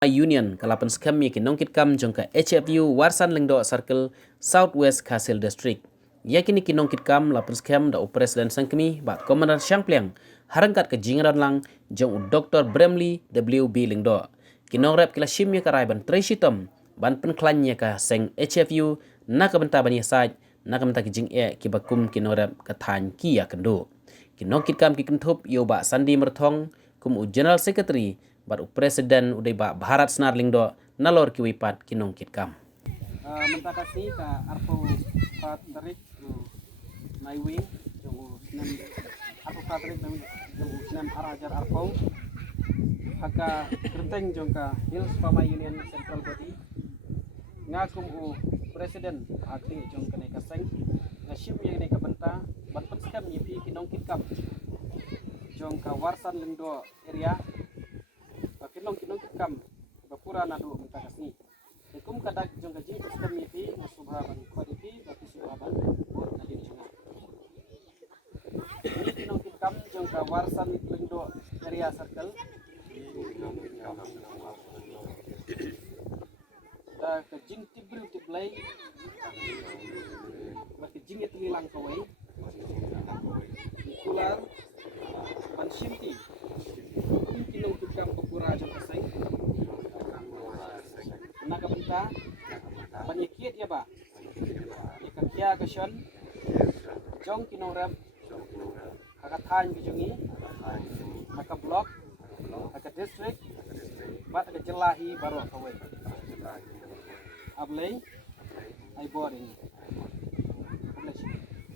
Union kalapan skam yakin nongkit kam jongka HFU Warsan Lengdo Circle Southwest Kasil District. Yakin iki nongkit kam lapan skam da Presiden Sangkemi ba Komandan Syangpliang harangkat ke jingran lang jong Dr. Bramley WB Lengdo. Kinong rep kila shimya karai ban Treshitom ban penklanya ka seng HFU na kabenta ban yasaj na kabenta ke jing kibakum kinong rep katan kia kendo. Kinongkit kam kikentup yo ba Sandi Mertong kum General Secretary baru Presiden udah ba Bharat Senar Lingdo nalor kiwipat kinongkit kam. Minta kasih ke Arpo Pat Darik Naiwi jong nem Arpo Pat Darik jong nem Arajar Arpo haka kerteng jong ka Hills Farmer Union Central Body ngakum Presiden akli jong kene kaseng ngasim yang ne kabenta bat penskam yipi kinongkit kam jong ka Warsan Lingdo area kinong kam bapura nado minta kasih ikum kadak jong gaji pastam yipi nasubhaban khodipi bati subhaban bor nagin janga ini kinong kam jong ka Warsan Lingdo area circle da ka jing tibril tiblay bati jing etlilang kawai kular pansimti kinong kam bapura jong kaseng nakabenta banyakiat ya ba ikakia kasyon jong kinorab kakathan kijongi maka blok maka district bat ka jelahi baru kawai ablay ay boring